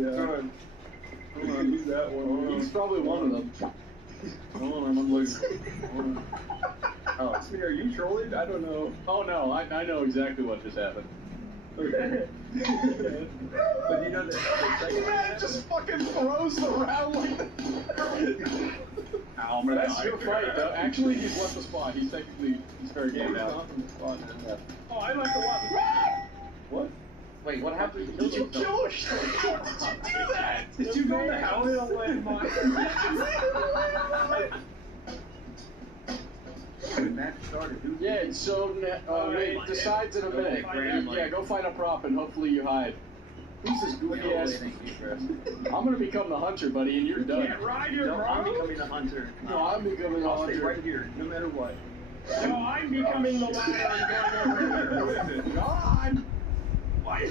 Yeah. Hold on, he's that one. He's probably one of them. Hold on, I'm looking. Oh, are you trolling? I don't know. Oh no, I know exactly what just happened. Okay. But you know that Man just fucking throws around like that. Ow, That's your fight, though. Actually, he's left the spot. He's very game now. Oh, I like a lot. What? Wait, what happened? Did you kill yourself? Did you do that? Did you go in the house? Match started. Yeah, so Nate decides in a minute. Yeah, go find a prop and hopefully you hide. Who's this goofy ass? I'm gonna become the hunter, buddy, and you're done. Can't ride your No, I'm becoming the hunter. No, I'm becoming the I'll stay hunter. right here, no matter what. No, I'm becoming the ladder and going over here. God! Why?